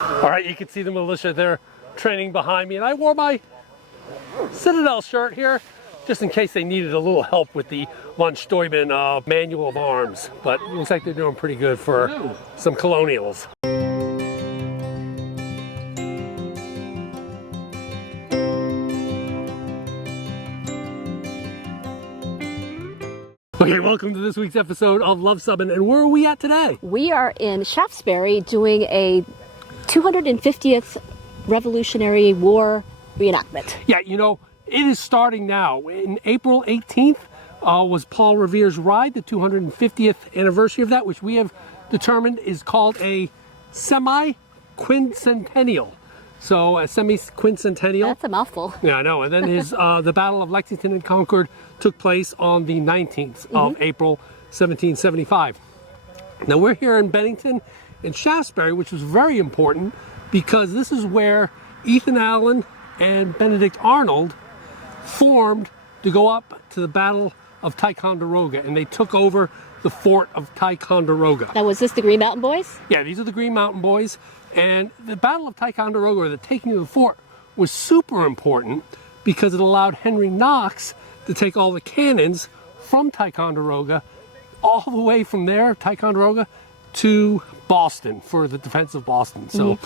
All right, you can see the militia there training behind me, and I wore my Citadel shirt here just in case they needed a little help with the von Steuben manual of arms. But it looks like they're doing pretty good for some colonials. Okay, welcome to this week's episode of Luv Subbin, and where are we at today? We are in Shaftesbury doing a 250th Revolutionary War reenactment. Yeah, you know, it is starting now. In April 18th was Paul Revere's ride, the 250th anniversary of that, which we have determined is called a Semiquincentennial. So a Semiquincentennial. That's a mouthful. Yeah, I know. And then his the Battle of Lexington and Concord took place on the 19th of April, 1775. Now we're here in Bennington and Shaftesbury, which was very important because this is where Ethan Allen and Benedict Arnold formed to go up to the Battle of Ticonderoga, and they took over the fort of Ticonderoga. Now, was this the Green Mountain Boys? Yeah, these are the Green Mountain Boys. And the Battle of Ticonderoga, or the taking of the fort, was super important because it allowed Henry Knox to take all the cannons from Ticonderoga all the way from there, Ticonderoga, to Boston for the defense of Boston. So,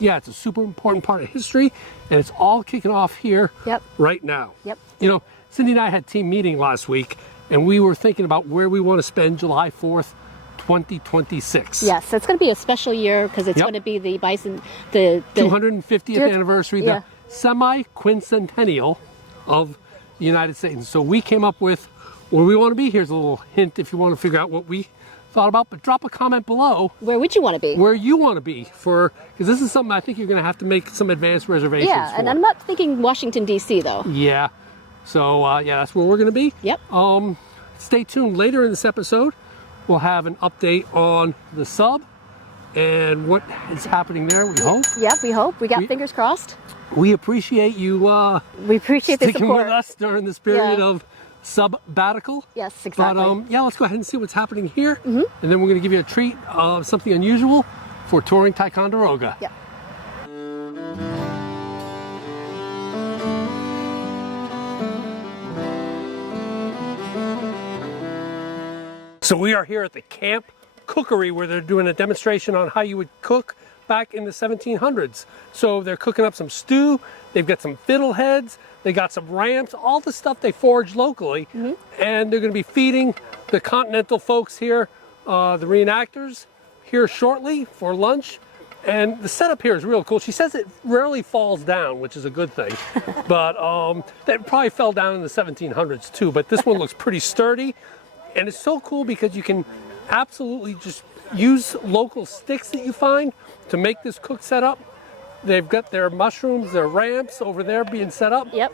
yeah, it's a super important part of history, and it's all kicking off here right now. Yep. You know, Cindy and I had team meeting last week, and we were thinking about where we want to spend July 4th, 2026. Yes, it's going to be a special year because it's going to be the bison, the 250th anniversary, the Semiquincentennial of the United States. So we came up with where we want to be. Here's a little hint if you want to figure out what we thought about, but drop a comment below. Where would you want to be? Where you want to be for, because this is something I think you're going to have to make some advanced reservations for. And I'm not thinking Washington, D.C. though. Yeah. So, yeah, that's where we're going to be. Yep. Stay tuned. Later in this episode, we'll have an update on the sub and what is happening there, we hope. Yep, we hope. We got fingers crossed. We appreciate you we appreciate the sticking support with us during this period of sabbatical. Yes, exactly. But yeah, let's go ahead and see what's happening here. And then we're going to give you a treat of something unusual for touring Ticonderoga. Yep. So we are here at the Camp Cookery where they're doing a demonstration on how you would cook back in the 1700s. So they're cooking up some stew, they've got some fiddleheads, they got some ramps, all the stuff they forage locally, and they're going to be feeding the continental folks here, the reenactors, here shortly for lunch. And the setup here is real cool. She says it rarely falls down, which is a good thing, but that probably fell down in the 1700s too, but this one looks pretty sturdy. And it's so cool because you can absolutely just use local sticks that you find to make this cook setup. They've got their mushrooms, their ramps over there being set up. Yep.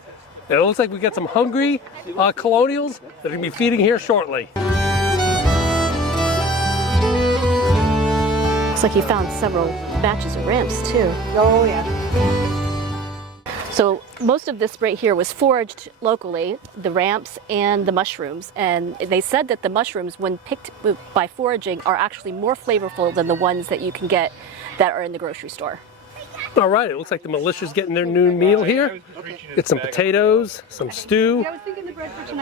And it looks like we got some hungry colonials that are going to be feeding here shortly. Looks like you found several batches of ramps too. Oh, yeah. So most of this right here was foraged locally, the ramps and the mushrooms. And they said that the mushrooms, when picked by foraging, are actually more flavorful than the ones that you can get that are in the grocery store. All right, it looks like the militia's getting their noon meal here. Get some potatoes, some stew.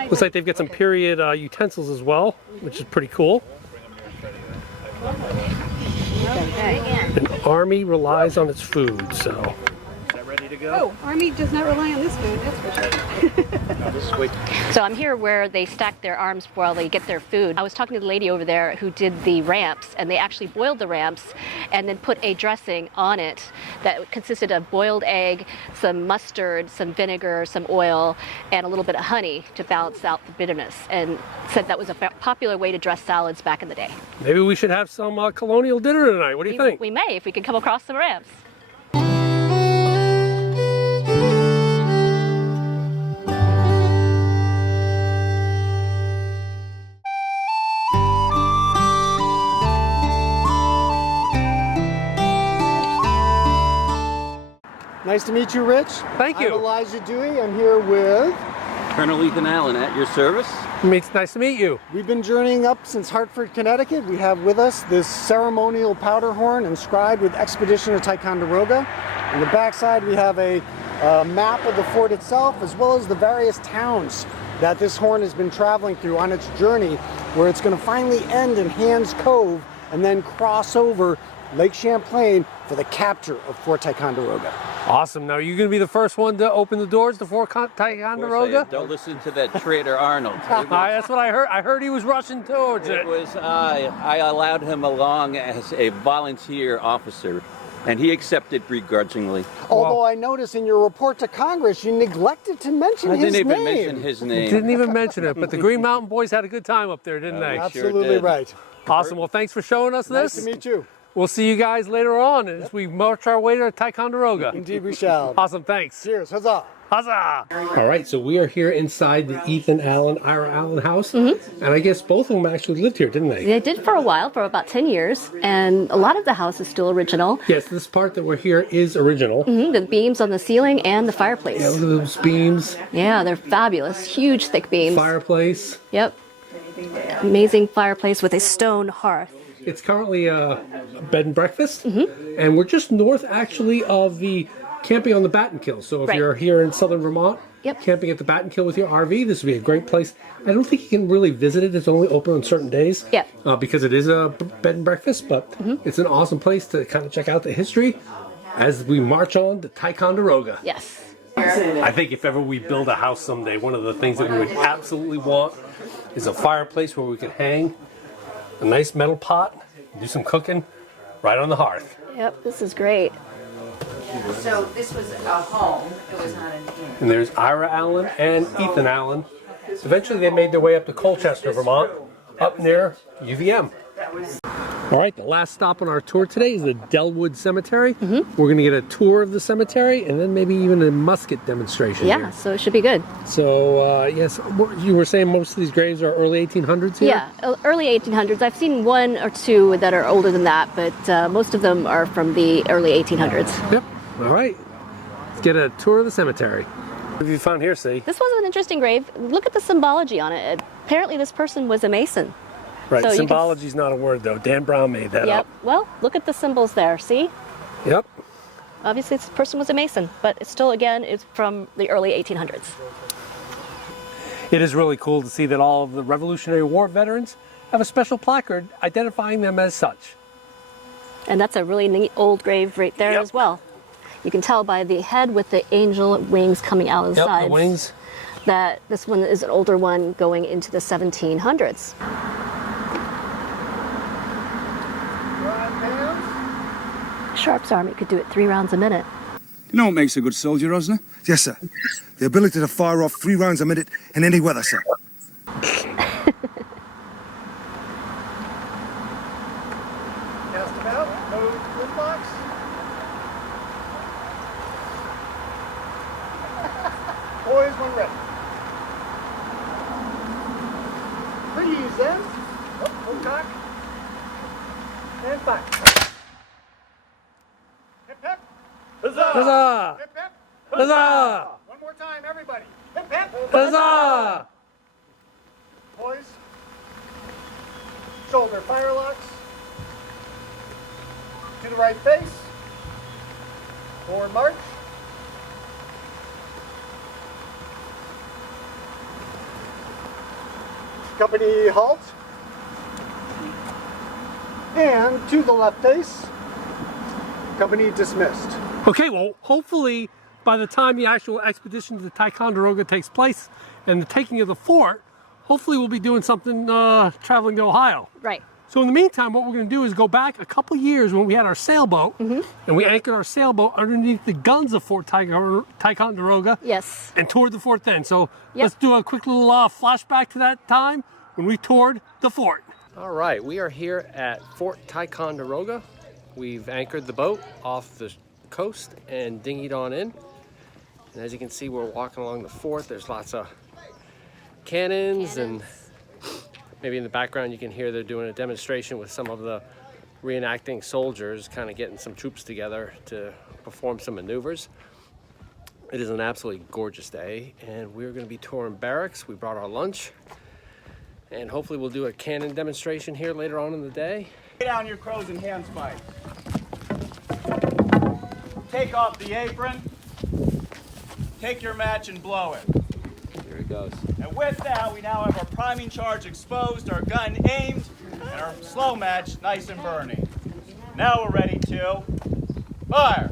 Looks like they've got some period utensils as well, which is pretty cool. An army relies on its food, so. Oh, Army does not rely on this food, that's for sure. So I'm here where they stack their arms while they get their food. I was talking to the lady over there who did the ramps, and they actually boiled the ramps and then put a dressing on it that consisted of boiled egg, some mustard, some vinegar, some oil, and a little bit of honey to balance out the bitterness, and said that was a popular way to dress salads back in the day. Maybe we should have some colonial dinner tonight. What do you think? We may, if we can come across some ramps. Nice to meet you, Rich. Thank you. I'm Elijah Dewey. I'm here with Colonel Ethan Allen at your service. It's nice to meet you. We've been journeying up since Hartford, Connecticut. We have with us this ceremonial powder horn inscribed with Expedition to Ticonderoga. On the backside we have a map of the fort itself, as well as the various towns that this horn has been traveling through on its journey, where it's going to finally end in Hands Cove and then cross over Lake Champlain for the capture of Fort Ticonderoga. Awesome. Now, you're going to be the first one to open the doors to Fort Ticonderoga? Don't listen to that traitor Arnold. That's what I heard. I heard he was rushing towards it. It was I allowed him along as a volunteer officer, and he accepted begrudgingly. Although I noticed in your report to Congress, you neglected to mention his name. I didn't even mention his name. Didn't even mention it, but the Green Mountain Boys had a good time up there, didn't they? Absolutely right. Awesome. Well, thanks for showing us this. Nice to meet you. We'll see you guys later on as we march our way to Ticonderoga. Indeed we shall. Awesome. Thanks. Cheers. Huzzah. Huzzah! All right, so we are here inside the Ethan Allen, Ira Allen house, and I guess both of them actually lived here, didn't they? They did for a while, for about 10 years, and a lot of the house is still original. Yes, this part that we're here is original. The beams on the ceiling and the fireplace. Yeah, look at those beams. Yeah, they're fabulous. Huge, thick beams. Fireplace. Yep. Amazing fireplace with a stone hearth. It's currently a bed and breakfast, and we're just north, actually, of the camping on the Battenkill. So if you're here in southern Vermont, camping at the Battenkill with your RV, this would be a great place. I don't think you can really visit it. It's only open on certain days because it is a bed and breakfast, but it's an awesome place to kind of check out the history as we march on to Ticonderoga. Yes. I think if ever we build a house someday, one of the things that we would absolutely want is a fireplace where we could hang a nice metal pot, do some cooking right on the hearth. Yep, this is great. So this was a home, it was not an inn. And there's Ira Allen and Ethan Allen. Eventually they made their way up to Colchester, Vermont, up near UVM. All right, the last stop on our tour today is the Dellwood Cemetery. We're going to get a tour of the cemetery and then maybe even a musket demonstration Yeah, here. so it should be good. So, yes, you were saying most of these graves are early 1800s here? Yeah, early 1800s. I've seen one or two that are older than that, but most of them are from the early 1800s. Yep. All right. Let's get a tour of the cemetery. What have you found here, see? This was an interesting grave. Look at the symbology on it. Apparently this person was a mason. Right, So symbology is not a word, though. Dan Brown made that up. Well, look at the symbols there, see? Yep. Obviously this person was a mason, but it's still, again, it's from the early 1800s. It is really cool to see that all of the Revolutionary War veterans have a special placard identifying them as such. And that's a really neat old grave right there as well. You can tell by the head with the angel wings coming out of the sides the wings. that this one is an older one going into the 1700s. Sharp's army could do it 3 rounds a minute. You know what makes a good soldier, Rosner? Yes, sir. The ability to fire off 3 rounds a minute in any weather, sir. Cast about, no flip box. Boys, when ready. Freeze then. Hold cock. And back. Hip hip. Huzzah! Hip hip. Huzzah! One more time, everybody. Hip hip. Huzzah! Boys. Shoulder fire locks. To the right face. Forward march. Company halt. And to the left face. Company dismissed. Okay, well, hopefully by the time the actual expedition to Ticonderoga takes place and the taking of the fort, hopefully we'll be doing something traveling to Ohio. Right. So in the meantime, what we're going to do is go back a couple years when we had our sailboat, and we anchored our sailboat underneath the guns of Fort Ticonderoga. Yes. And toured the fort then. So let's do a quick little flashback to that time when we toured the fort. All right, we are here at Fort Ticonderoga. We've anchored the boat off the coast and dinghied on in. And as you can see, we're walking along the fort. There's lots of cannons. And maybe in the background you can hear they're doing a demonstration with some of the reenacting soldiers, kind of getting some troops together to perform some maneuvers. It is an absolutely gorgeous day, and we're going to be touring barracks. We brought our lunch, and hopefully we'll do a cannon demonstration here later on in the day. Lay down your crows and handspike. Take off the apron. Take your match and blow it. Here it goes. And with that, we now have our priming charge exposed, our gun aimed, and our slow match nice and burning. Now we're ready to fire.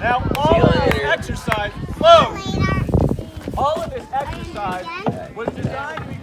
Now all of this exercise, all of this exercise was designed to be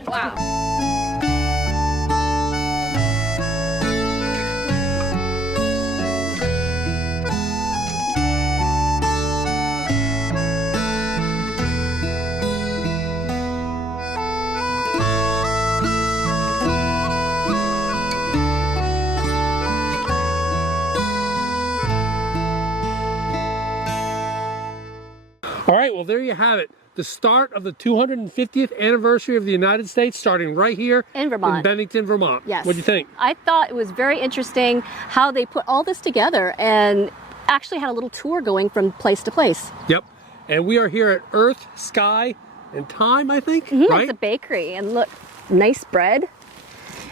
All right, well, there you have it. The start of the 250th anniversary of the United States, starting right here In Vermont. in Bennington, Vermont. Yes. What do you think? I thought it was very interesting how they put all this together and actually had a little tour going from place to place. Yep. And we are here at Earth, Sky, and Time, I think, right? It's a bakery, and look, nice bread.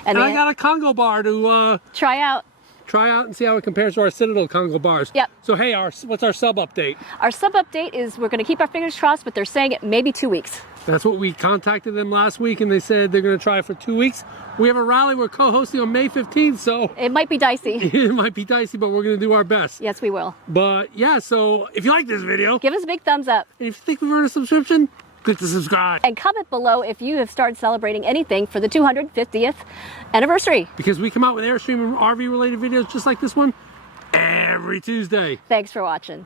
And they I got a Congo bar to try out. try out and see how it compares to our Citadel Congo bars. Yep. So hey, what's our sub update? Our sub update is we're going to keep our fingers crossed, but they're saying it may be 2 weeks. That's what we contacted them last week, and they said they're going to try it for 2 weeks. We have a rally we're co-hosting on May 15th, so it might be dicey. It might be dicey, but we're going to do our best. Yes, we will. But yeah, so if you like this video, give us a big thumbs up. And if you think we've earned a subscription, click the subscribe. And comment below if you have started celebrating anything for the 250th anniversary. Because we come out with Airstream and RV related videos just like this one every Tuesday. Thanks for watching.